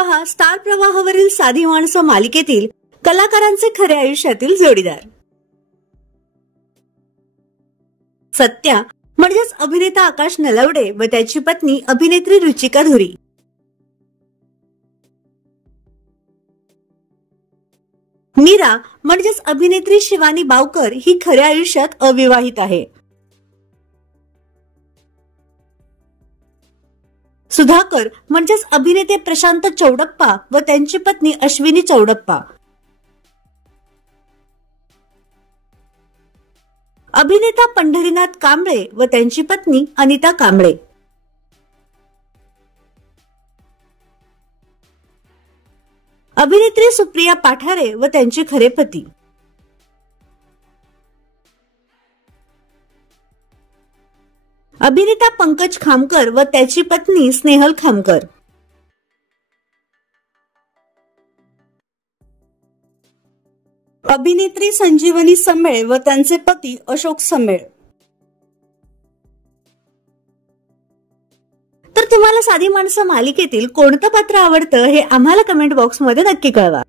पहा स्टार प्रवाहावरील साधी माणसं मालिकेतील कलाकारांचे खरे आयुष्यातील जोडीदार. सत्या म्हणजेच अभिनेता आकाश नलवडे व त्याची पत्नी अभिनेत्री रुचिका धुरी. मीरा म्हणजेच अभिनेत्री शिवानी बावकर ही खऱ्या आयुष्यात अविवाहित आहे. सुधाकर म्हणजेच अभिनेते प्रशांत चौडप्पा व त्यांची पत्नी अश्विनी चौडप्पा. अभिनेता पंढरीनाथ कांबळे व त्यांची पत्नी अनिता कांबळे. अभिनेत्री सुप्रिया पाठारे व त्यांचे खरे पती. अभिनेता पंकज खामकर व त्याची पत्नी स्नेहल खामकर. अभिनेत्री संजीवनी समेळ व त्यांचे पती अशोक समेळ. तर तुम्हाला साधी माणसं मालिकेतील कोणतं पात्र आवडतं हे आम्हाला कमेंट बॉक्स मध्ये नक्की कळवा.